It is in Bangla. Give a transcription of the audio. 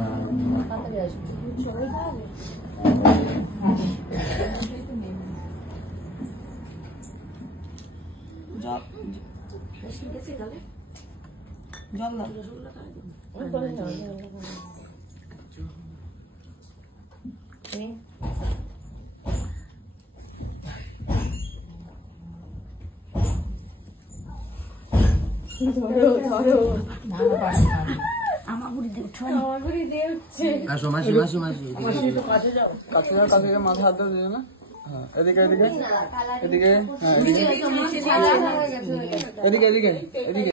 তাড়াতাড়ি আসবে সবাই খাবে জল না মাথা হাত ধরে না এদিকে এদিকে এদিকে এদিকে এদিকে এদিকে